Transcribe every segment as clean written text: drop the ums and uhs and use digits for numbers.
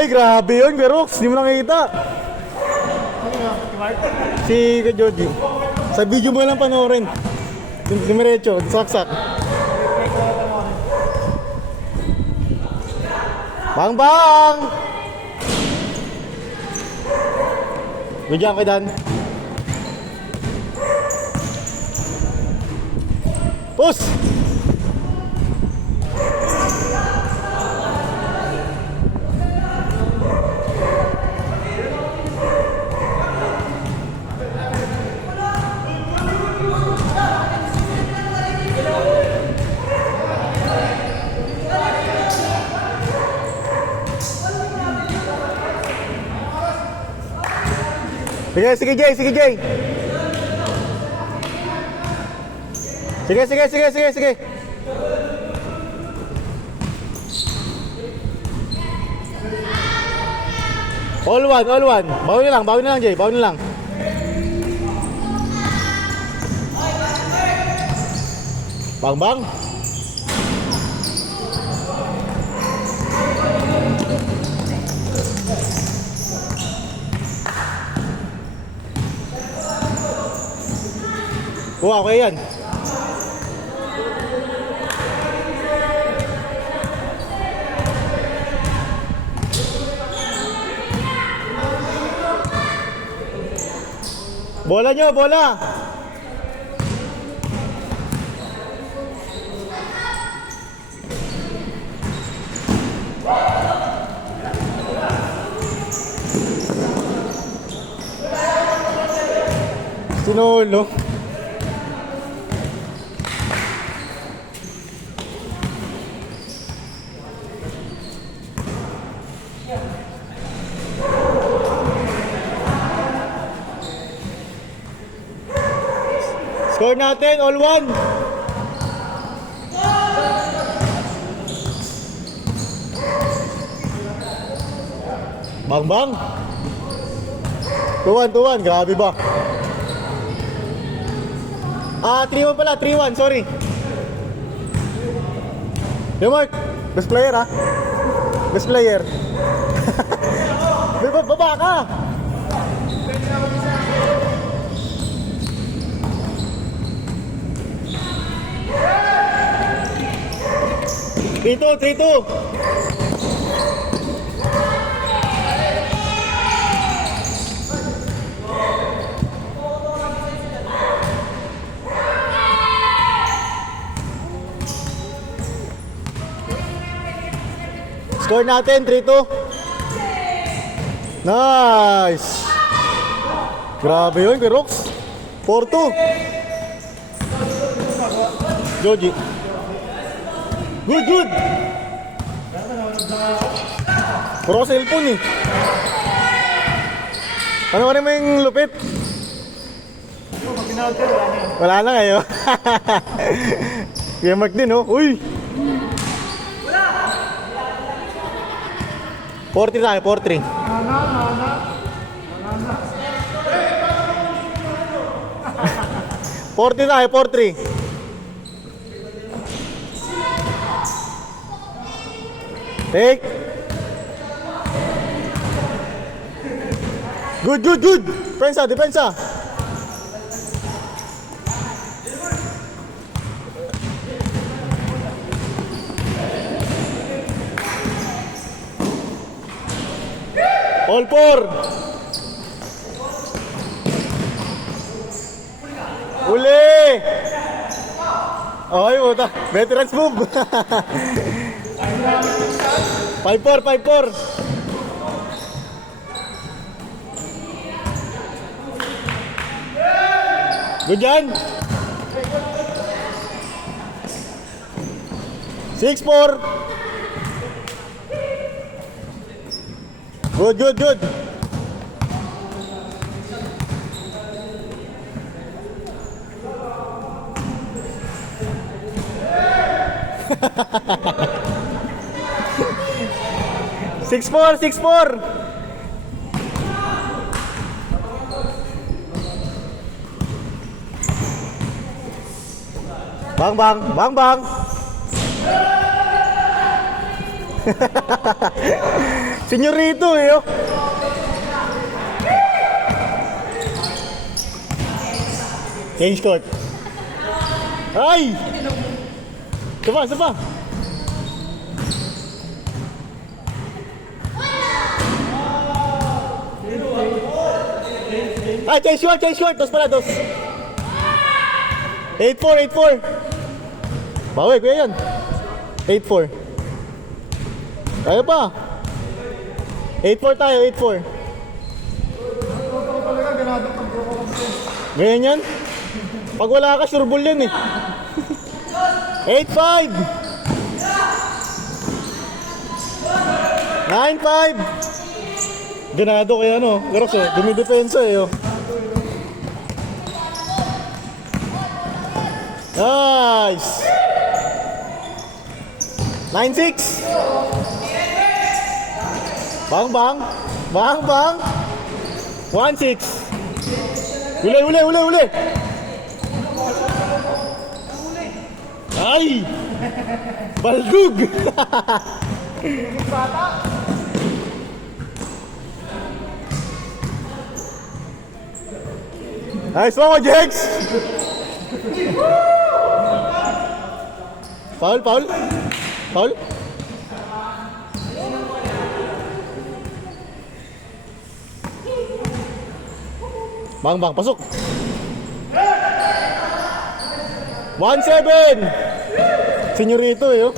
Ay, grabe yun, Garox. Hindi mo nakikita. Si Jody. Sa video mo lang panoorin. Dumiretso, saksak. Bang bang! Bigyan kay Dan. Push! Sige, Jay, sige, Jay. Sige. All one. Bawin na lang, Jay. Bawin na lang. Bang. Wow, okay yan. Bola nyo, bola. Sinolo. Score natin, all one. Bang. 2-1, grabe ba? 3-1 pala, 3-1, sorry. Yo, Mark, best player ha? Best player. Baba ka. Three-two. Score natin 3-2. Nice. Grabe yun, Garox. 4-2. Joji. Good. Puro cellphone eh. Ano mo yung lupit? Wala na kayo. Kaya Mark din oh. Uy! 4-3 tayo, 4-3. 4-3 tayo, 4-3. Take. Good. Depensa. All four. Uli. Okay, puta. Veterans move. 5-4. Good yan. 6-4. Good. Six four. Bang. Senyorito eh, oh. Change court. Ay! Sapa, sapa. Ay, change court. Dos pala, dos. 8-4, 8-4. Bawi, kuya yan. 8-4. Kaya pa. 8-4 tayo, 8-4. Ganyan yan? Pag wala ka, sureball yan eh. 8-5. 9-5. Ganado kaya ano, Garox eh, dumidepensa eh oh. Nice. 9-6. Bang bang. Bang bang. 1-6. Uli. Ay! Baldug! Nice one, Jex! Foul. Bang, pasok! 1-7! Senyorito eh, oh.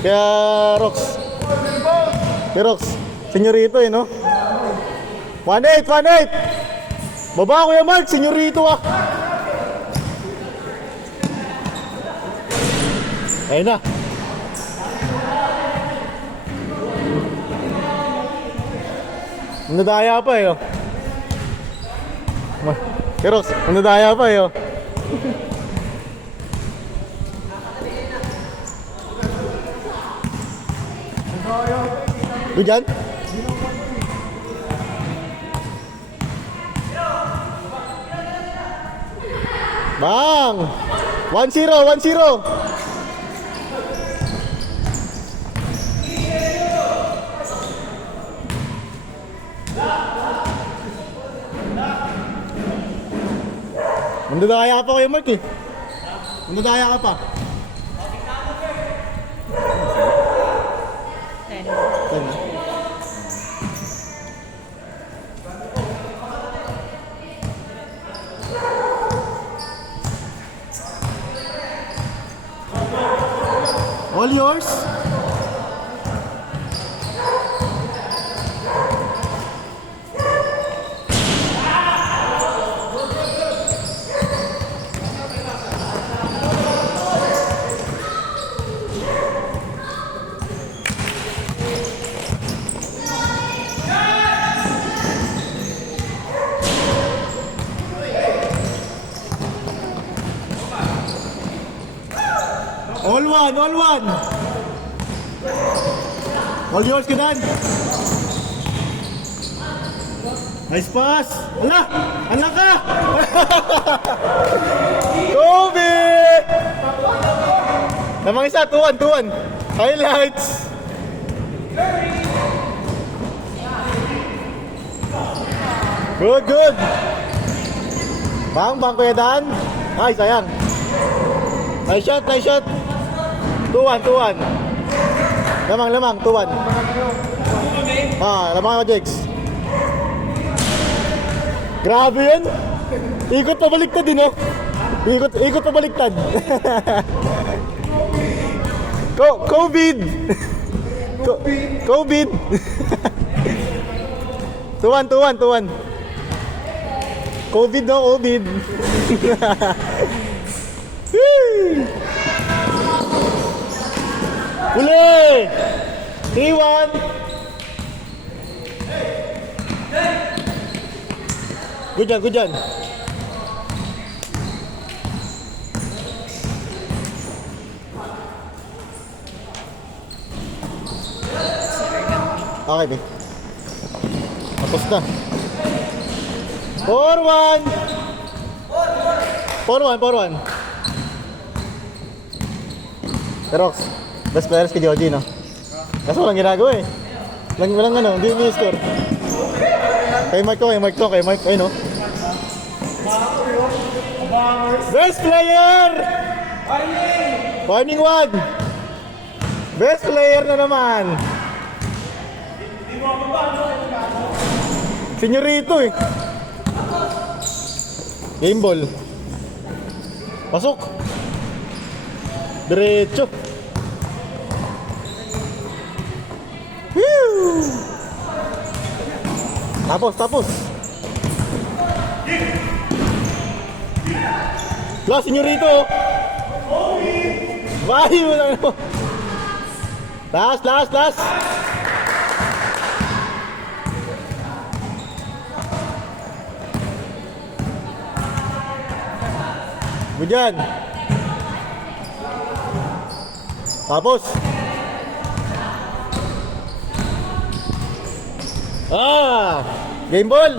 Kaya, Rox. Senyorito eh, no? 1-8! Baba ko yung Mark, senyorito ah! Ayun na. Nadaya pa eh, oh. Kerox, nadaya pa eh, oh. Good yan? Bang! 1-0. Mandadaya ka pa kayo, Mark eh. Mandadaya ka pa. 10. All yours. All one. All yours, Kadan. Nice pass. Ala ka. Kobe! Namang isa, 2-1. Highlights. Good. Bang, Kuya Dan. Ay, sayang. Nice shot. 2-1. Lamang, 2-1. Lamang ako, Jex. Grabe yan. Ikot pa baliktad din, oh. Ikot pa baliktad. COVID. 2-1. COVID, no? COVID. Uli! 3-1. Good yan. Okay, be. Tapos na. 4-1. Rox, best players kay Joji, no? Kaso walang ginagawa eh. Walang ano, hindi score. Kay Mike, ayun no? Best player! Warning 1! Best player na naman! Senyorito eh. Game ball. Pasok. Diretso. Whew! Tapos. La, senyorito. Bayo lang mo. Last. Budyan. Tapos. Game ball.